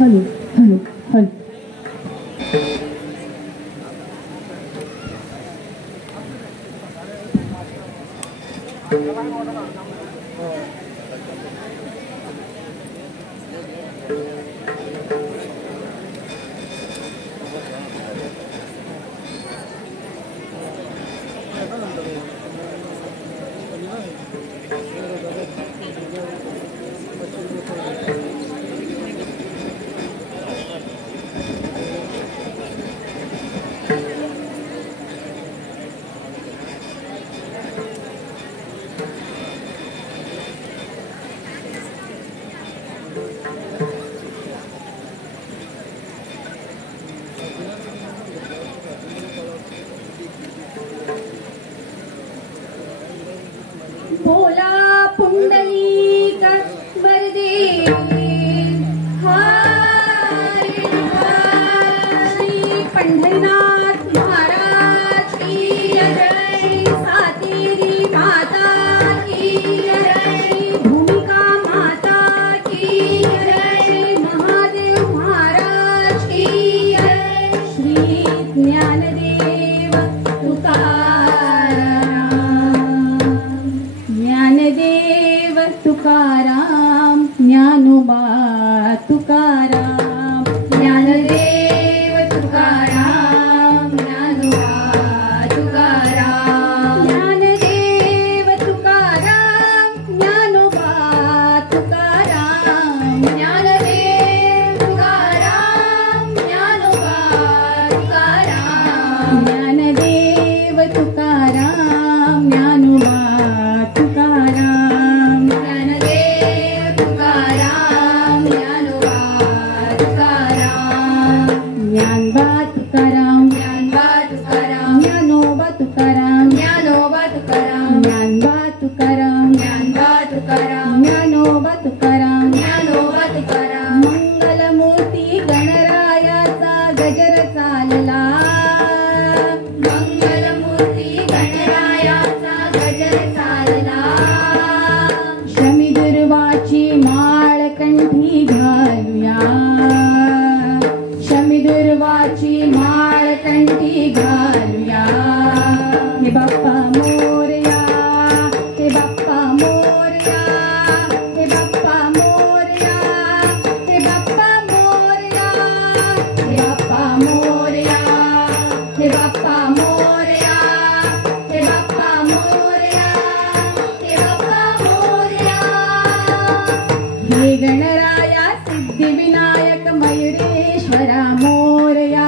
Hello hello hello भोला पुंडलिक वरदे हरी श्री पंढरीनाथ महाराज की जय। सातेरी माता की जय, भूमिका माता की जय, महादेव महाराज की जय। श्री ज्ञानदेव तुकाराम ज्ञानोबा तुकाराम, ज्ञानदेव तुकाराम ज्ञानोबा तुकाराम, ज्ञानदेव तुकाराम ज्ञानोबा तुकाराम, ज्ञानदेव तुकाराम ज्ञानोबा तुकाराम, ज्ञानदेव तुकाराम ज्ञानोबा तुकाराम, ज्ञानदेव तुकाराम ज्ञानोबा तुकाराम, ज्ञानबा तुकाराम ज्ञानबा तुकाराम, ज्ञानोबा तुकाराम ज्ञानोबा तुकाराम, ज्ञानबा तुकाराम ज्ञानबा तुकाराम, ज्ञानोबा तुकाराम ज्ञानोबा तुकाराम। मंगलमूर्ती गणरायाचा गजर चालला, मंगलमूर्ती गणरायाचा गजर चालला। शमी दुर्वाची माळ कंठी घालूया, शमी दुर्वाची माळ कंठी घालूया। हे बाप्पा मोरया, हे बाप्पा मोरया, हे बाप्पा मोरया, हे बाप्पा मोरया, हे बाप्पा मोरया, हे बाप्पा मोरया, हे बाप्पा मोरया, हे बाप्पा मोरया। हे गणराया सिद्धिविनायक मयुरेश्वरा मोरया,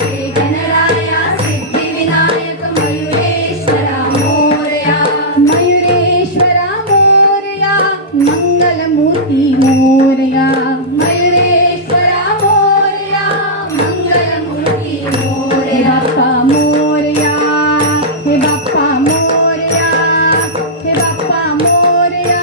हे गणराया सिद्धिविनायक मयुरेश्वरा मोरया, मयुरेश्वरा मोरया, मंगलमूर्ती मोरया, मयुरेश्वरा मोरया, मंगलमूर्ती मोरया। बाप्पा मोरया, हे बाप्पा मोरया, हे बाप्पा मोरया,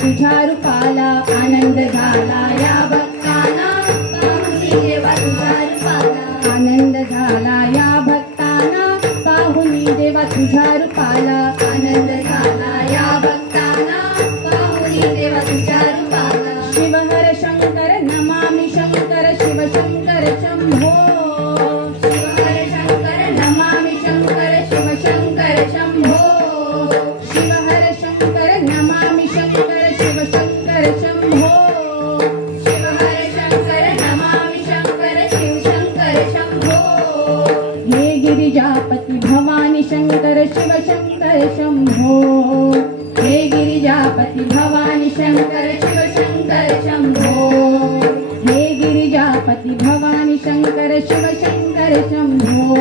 तुझ्या रूपाला आनंद झाला या भक्ताना पाहुनी देवा तुझ्या रूपाला आनंद झाला या भक्ताना पाहुनी देवा तुझ्या रूपाला आनंद झाला या भक्ताना पाहुनी देवा तुझ्या रूपाला शिव हर शंकर नमामि शंकर शिव शंकर शंभो शिव हर शंकर नमामि शंकर शिव शंकर शंभो शिव हर शंकर नमामि शंकर शिव शंकर शंभो शिव हर शंकर नमामि शंकर शिव शंकर शंभो हे गिरिजापति भवानी शंकर शिव शंकर शंभो हे गिरिजापति भवानी शंकर शिव शंकर शंभो हे गिरिजापति भवानी शंकर शिव शंकर शंभो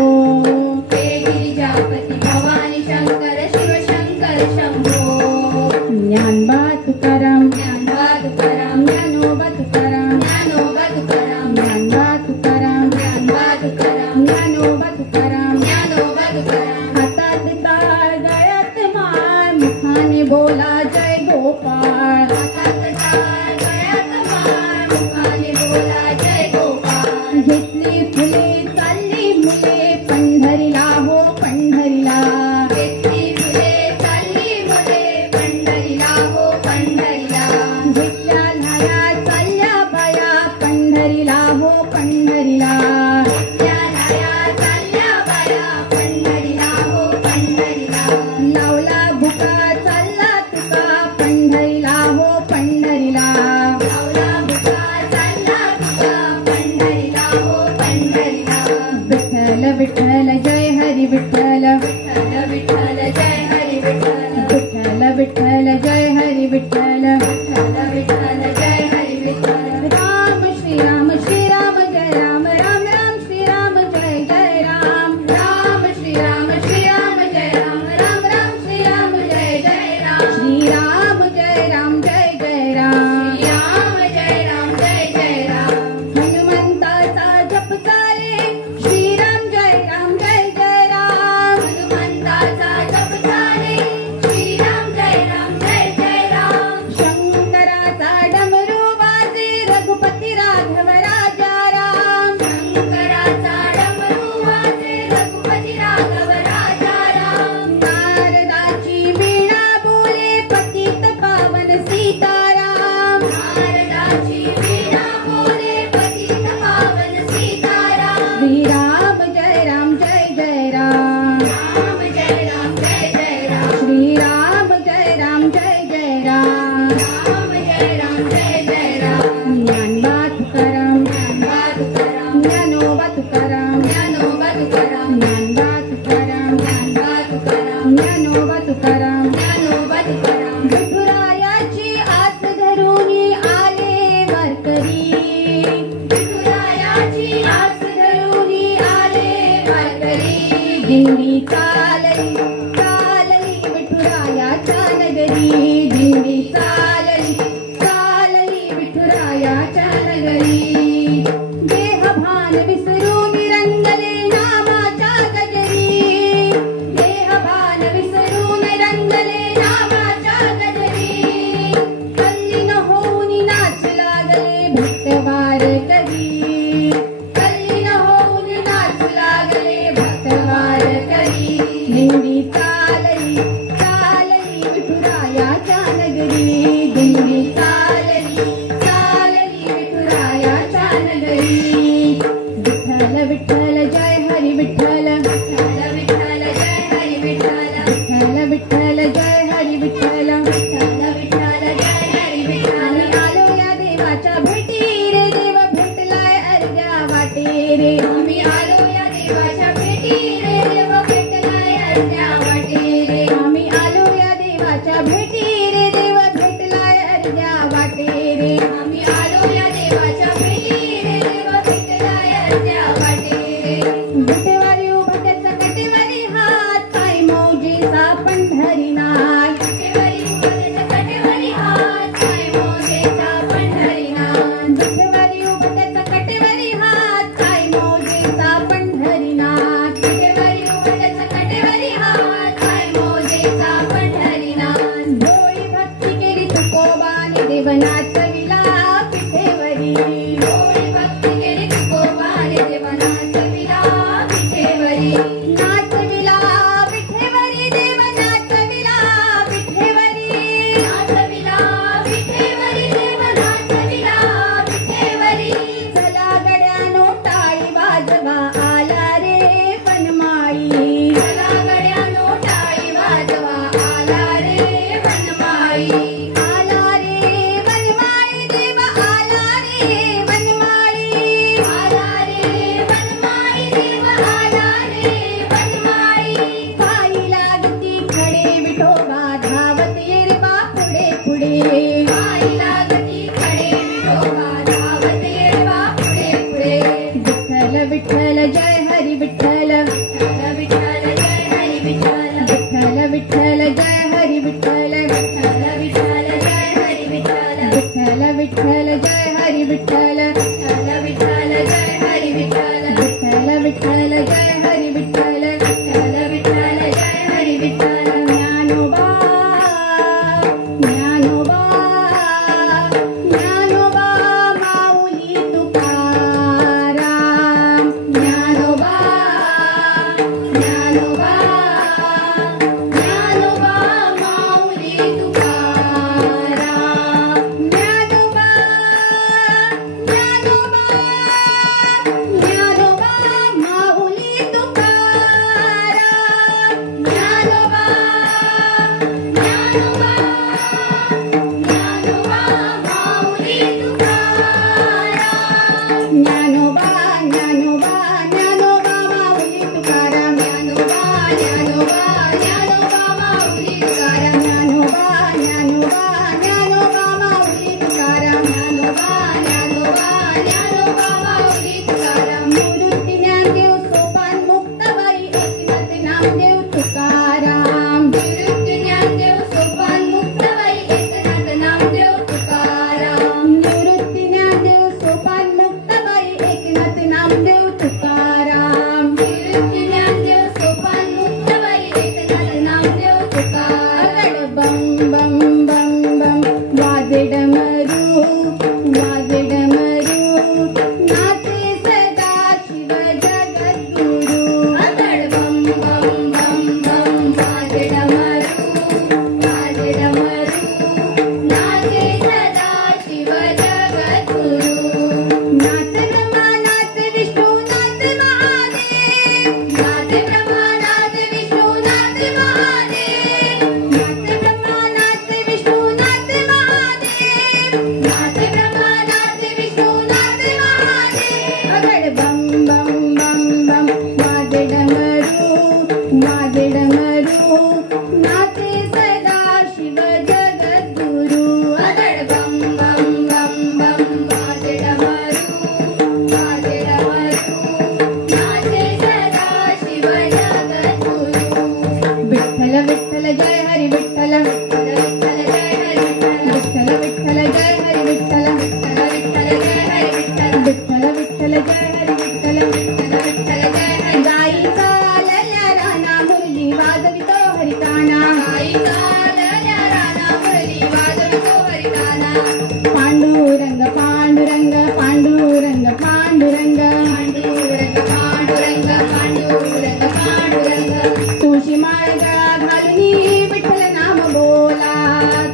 हे गिरिजापति भवानी शंकर शिव शंकर शंभो ज्ञानबा तुकाराम ज्ञानबा तुकाराम ज्ञानोबा तुकाराम ज्ञानोबा तुकाराम ज्ञानबा तुकाराम ज्ञानबा तुकाराम ज्ञानोबा तुकाराम ज्ञानोबा तुकाराम हातात टाळ गळ्यात माळ मुखाने बोला जय गोपाळ हातात टाळ गळ्यात माळ मुखाने बोला जय गोपाळ घेतली फुले चालली मुले पंढरीला हो पंढरीला घेतली फुले चालली मुले पंढरीला हो पंढरीला घेतल्या लाया चालल्या बाया पंढरीला हो पंढरीला घेतल्या लाया चालल्या बाया पंढरीला हो पंढरीला लावला भुका चालला तुका पंढरीला हो पंढरीला लावला भुका चालला तुका पंढरीला हो पंढरीला विठ्ठल विठ्ठल जय हरी विठ्ठल विठ्ठल विठ्ठल जय हरी विठ्ठल विठ्ठल विठ्ठल जय हरी विठ्ठल विठ्ठल विठ्ठल जय हरी विठ्ठल राम श्री राम जय राम राम राम श्री राम जय जय राम राम श्री राम जय राम राम राम श्री राम जय जय राम श्री राम जय राम जय जय राम श्री राम जय राम जय जय राम हनुमंताचा जप चाले श्रीराम जय राम जय जय राम हनुमंताचा जप चाले श्रीराम जय राम जय जय राम शंकराचा डमरू वाजे रघुपती राघव राजा राम शंकराचा डमरू वाजे रघुपती राघव राजा राम नारदाची वीणा बोले पतित पावन सीताराम नारदाची वीणा बोले पतित पावन सीताराम श्रीराम जय राम जय जय राम राम जय राम जय जय राम श्रीराम जय राम जय जय राम राम जय राम जय जय राम ज्ञानबा तुकाराम ज्ञानबा तुकाराम ज्ञानोबा तुकाराम ज्ञानोबा तुकाराम ज्ञानबा तुकाराम ज्ञानबा तुकाराम ज्ञानोबा तुकाराम ज्ञानोबा तुकाराम विठुरायाची आस धरूनी आले वारकरी विठुरायाची आस धरूनी आले वारकरी दिंडी चालली चालली विठुरायाच्या नगरी दिंडी चालली चालली विठुरायाच्या नगरी देहभान विसरून रंगले नामाच्या गजरी देहभान विसरून रंगले नामाच्या गजरी कल्लीन होऊन नाच लागले भक्तवार करी कल्लीन होऊन नाच लागले भक्तवार करी दिंडी चालली चालली विठुरायाच्या नगरी दिंडी चालली चालली विठुरायाच्या नगरी विठ्ठल विठ्ठल जय हरी विठ्ठल विठ्ठल विठ्ठल जय हरी विठ्ठल विठ्ठल विठ्ठल जय हरी विठ्ठल विठ्ठल विठ्ठल जय हरी विठ्ठल आलो या देवाच्या भेटी रे देव भेटलाय अर्ध्या वाटे रे आम्ही आलो या देवाच्या भेटी रे देव भेटलाय अर्ध्या वाटे रे आम्ही आलो या देवाच्या भेटी रे देव भेटलाय अर्ध्या वाटे रे आम्ही आलो या देवाच्या भेटी रे देव भेटलाय अर्ध्या वाटे रे विठवारी उभट्याचा कटेवारी हात पाय मौजेचा पंढरीनाथ विठवारी उभट्याचा कटेवारी हात पाय मौजेचा पंढरीनाथ विठवारी उभट्याचा कटेवारी हात पाय मौजेचा पंढरीनाथ विठवारी उभट्याचा कटेवारी हात पाय मौजेचा पंढरीनाथ नाचविला पिठेवरी गोडी भक्ती केली तुकोबाने देव नाचविला पिठेवरी नाचविला पिठेवरी देव नाचविला पिठेवरी नाचविला पिठेवरी देव नाचविला पिठेवरी चला गड्यानो टाळी वाजवा आला रे वनमाळी चला गड्यानो टाळी वाजवा आला रे वनमाळी आला रे वनमाळी देव आला रे वनमाळी आला रे वनमाळी देव आला रे वनमाळी पायी लागती खडे विठोबा धावत ये रे बा पुढे पुढे पायी लागती खडे विठोबा धावत ये रे बा पुढे पुढे विठ्ठल विठ्ठल जय हरी विठ्ठल विठ्ठल विठ्ठल जय हरी विठ्ठल विठ्ठल विठ्ठल जय हरी विठ्ठल विठ्ठल विठ्ठल जय हरी विठ्ठल विठ्ठल विठ्ठल जय हरी विठ्ठल विठ्ठल विठ्ठल जय हरी विठ्ठल विठ्ठल विठ्ठल जय हरी विठ्ठल विठ्ठल विठ्ठल जय हरी विठ्ठल ज्ञानोबा ज्ञानोबा ज्ञानोबा माऊली तुकाराम ज्ञानोबा ज्ञानोबा ज्ञानोबा माऊली तुकाराम ज्ञानोबा ज्ञानोबा ज्ञानोबा माऊली तुकाराम ज्ञानोबा ज्ञानोबा ज्ञानोबा माऊली तुकाराम ज्ञानोबा ज्ञानोबा ज्ञानोबा माऊली तुकाराम ज्ञानोबा ज्ञानोबा ज्ञानोबा माऊली तुकाराम ज्ञानोबा ज्ञानोबा ज्ञानोबा माऊली तुकाराम ज्ञानोबा ज्ञानोबा ज्ञानोबा माऊली तुकाराम निवृत्ती ज्ञानदेव सोपान मुक्ताबाई एकनाथ नामदेव तुकाराम निवृत्ती ज्ञानदेव सोपान मुक्ताबाई एकनाथ नामदेव तुकाराम निवृत्ती ज्ञानदेव सोपान मुक्ताबाई एकनाथ नामदेव तुकाराम निवृत्ती ज्ञानदेव सोपान मुक्ताबाई एकनाथ नामदेव तुकाराम बम बम बम बम वाजे डमरू वाजे डमरू नाचे सदा शिव जगद्गुरु अगड बम बम बम बम वाजे डमरू नाचे सदा शिव जगद्गुरु नाच ब्रह्मा नाच विष्णू नाच महादेव नाच ब्रह्मा नाच विष्णू नाच महादेव नाच ब्रह्मा नाच विष्णू नाच महादेव नाच ब्रह्मा नाच विष्णू नाच महादेव अगड बम बम बम बम वाजे डमरू नाचे सदा शिव जगद्गुरु अगड बम बम बम बम वाजे डमरू नाचे सदा शिव जगद्गुरु विठ्ठल विठ्ठल जय हरी विठ्ठल विठ्ठल विठ्ठल जय हरी विठ्ठल विठ्ठल विठ्ठल जय हरी विठ्ठल विठ्ठल विठ्ठल जय हरी विठ्ठल विठ्ठल विठ्ठल जय हरी विठ्ठल विठ्ठल विठ्ठल जय हरी गाईचा लल्या राणा मुरली वाजवितो हरिकाना गाईचा लल्या राणा मुरली वाजवितो हरिकाना पांडुरंग पांडुरंग पांडुरंग पांडुरंग पांडुरंग पांडुरंग पांडुरंग पांडुरंग तुळशी माळ गळा घालूनी विठ्ठल नाम बोला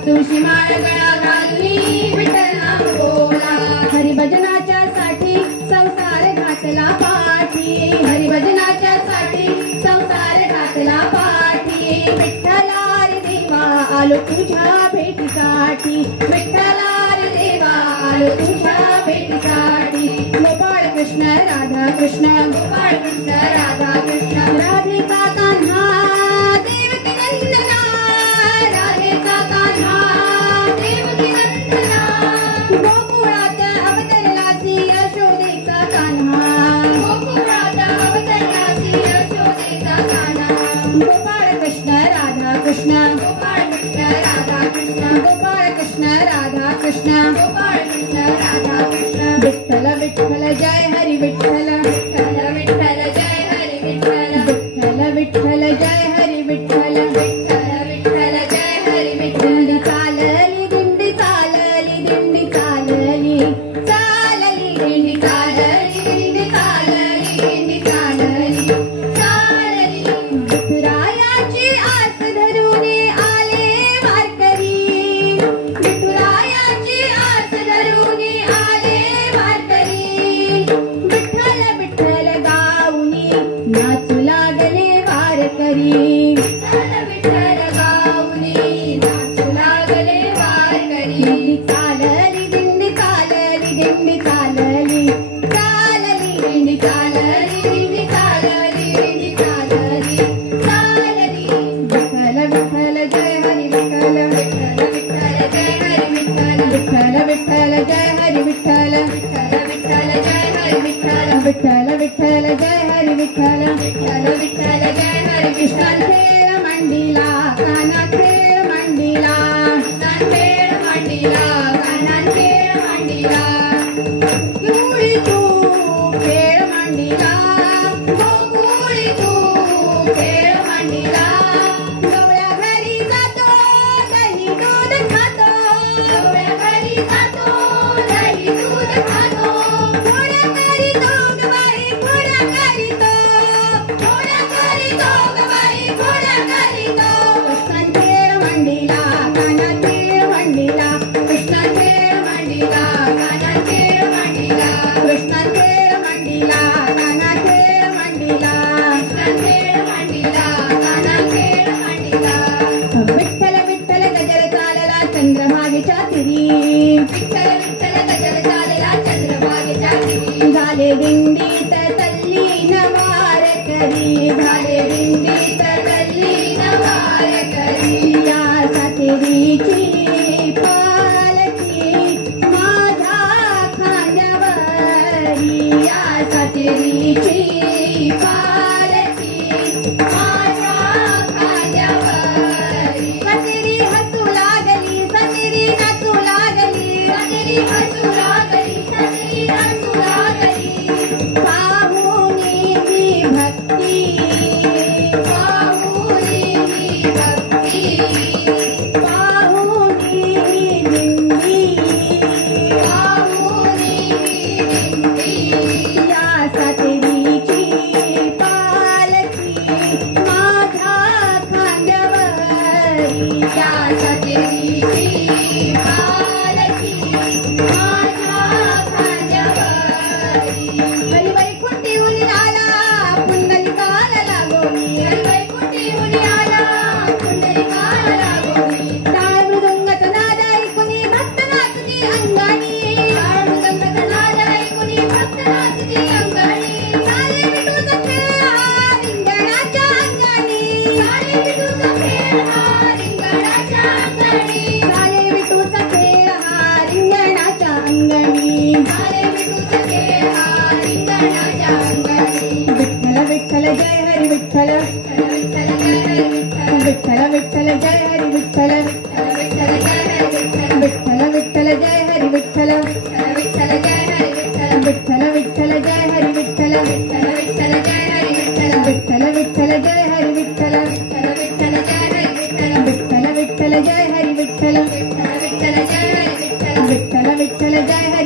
तुळशी माळ गळा घालूनी विठ्ठल नाम बोला हरिभजनाच्या साठी संसार घातला पाठी हरिभजनाच्या साठी संसार घातला पाठी विठ्ठला रे देवा आलो तुझ्या भेटीसाठी विठ्ठला रे देवा आलो तुझ्या भेटीसाठी गोपाळ कृष्ण राधा कृष्ण गोपाळ कृष्ण राधा कृष्ण राधिका कान्हा देवकी नंदना राधिका कान्हा देवकी नंदना गोकुळात अवतरलासी यशोदेचा कान्हा गोकुळात अवतरलासी यशोदेचा कान्हा गोपाळ कृष्ण राधा कृष्ण गोपाळ कृष्ण राधा कृष्ण गोपाळ कृष्ण राधा कृष्ण गोपाळ कृष्ण राधा कृष्ण विठ्ठल विठ्ठल जय हरी विठ्ठल विठ्ठल विठ्ठल जय हरी विठ्ठल विठ्ठल विठ्ठल जय हरी विठ्ठल विठ्ठल विठ्ठल जय हरी विठ्ठल दिंडी चालली चंद्रभागेच्या तिरी विठ्ठल विठ्ठल गजर चालला चंद्रभागेच्या तिरी झाले दिंडीत तल्लीन वारकरी झाले दिंडीत तल्लीन वारकरी या सातेरीची पालखी माझ्या खांद्यावरी या सातेरीची पालखी माझ्या खांद्यावरी सातेरी हसू लागली सातेरी नाचू लागली सातेरी हसू लागली सातेरी नाचू लागली पाहुणी ही भक्ती पाहुणी ही भक्ती पाहुणी ही दिंडी पाहुणी ही दिंडी या सातेरीची पालखी माझ्या खांद्यावरी या सातेरीची पालखी माझ्या खांद्यावरी हरिवैकुंठीहून आला पुंडलिकाला लागोनी हरिवैकुंठीहून आला पुंडलिकाला लागोनी टाळ मृदंगाचा नाद ऐकूनी भक्त नाचती अंगानी टाळ मृदंगाचा नाद ऐकूनी भक्त नाचती अंगानी झाले विठूचा खेळ हा रिंगणाच्या अंगानी झाले विठूचा खेळ हा रिंगणाच्या अंगानी झाले विठूचा खेळ हा रिंगणाच्या अंगानी झाले विठूचा खेळ हा रिंगणाच्या अंगानी विठ्ठल विठ्ठल जय हरी विठ्ठल विठ्ठल जय हरी विठ्ठल विठ्ठल जय हरी विठ्ठल विठ्ठल जय हरी विठ्ठल विठ्ठल जय हरी विठ्ठल विठ्ठल जय हरी विठ्ठल विठ्ठल जय हरी विठ्ठल विठ्ठल जय हरी विठ्ठल विठ्ठल जय हरी विठ्ठल विठ्ठल जय हरी विठ्ठल विठ्ठल जय हरी विठ्ठल विठ्ठल जय हरी विठ्ठल विठ्ठल जय हरी